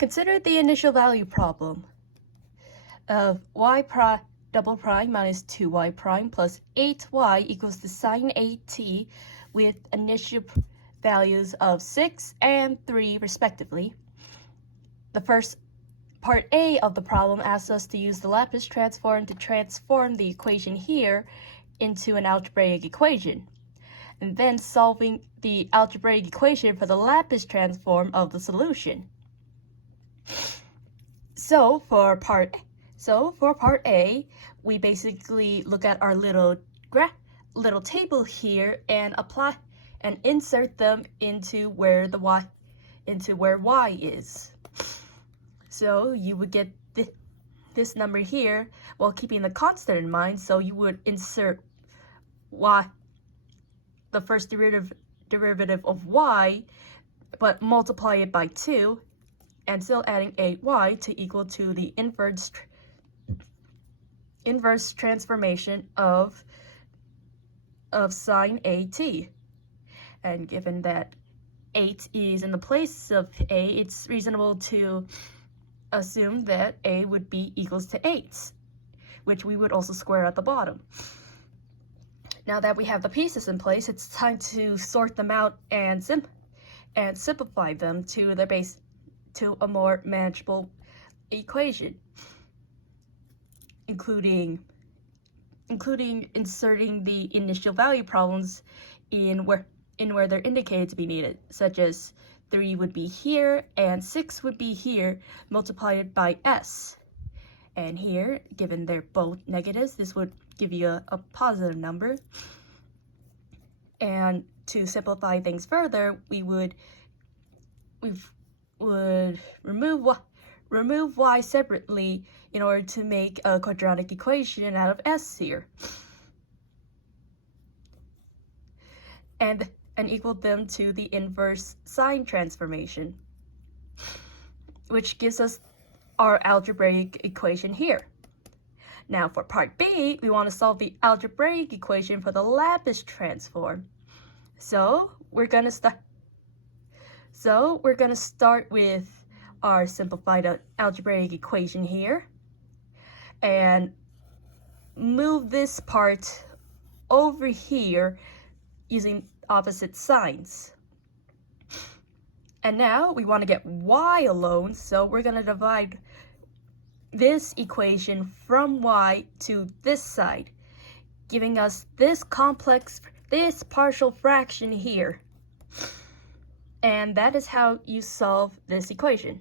Consider the initial value problem of y prime double prime minus 2y prime plus 8y equals to sine 8t with initial values of 6 and 3 respectively. The first part A of the problem asks us to use the Laplace transform to transform the equation here into an algebraic equation, and then solving the algebraic equation for the Laplace transform of the solution. So for part A, we basically look at our little table here and apply and insert them into where y is. So you would get this number here while keeping the constant in mind. So you would insert y, the first derivative of y, but multiply it by 2, and still adding 8y to equal to the inverse transformation of sine AT. And given that 8 is in the place of a, it's reasonable to assume that a would be equals to 8, which we would also square at the bottom. Now that we have the pieces in place, it's time to sort them out and simplify them to their base to a more manageable equation, including inserting the initial value problems in where they're indicated to be needed, such as 3 would be here and 6 would be here, multiplied by s. And here, given they're both negatives, this would give you a positive number. And to simplify things further, we would remove y separately in order to make a quadratic equation out of s here, and equal them to the inverse sine transformation, which gives us our algebraic equation here. Now for part B, we want to solve the algebraic equation for the Laplace transform. So we're gonna start with our simplified algebraic equation here and move this part over here using opposite signs. And now we want to get y alone, so we're going to divide this equation from y to this side, giving us this partial fraction here. And that is how you solve this equation.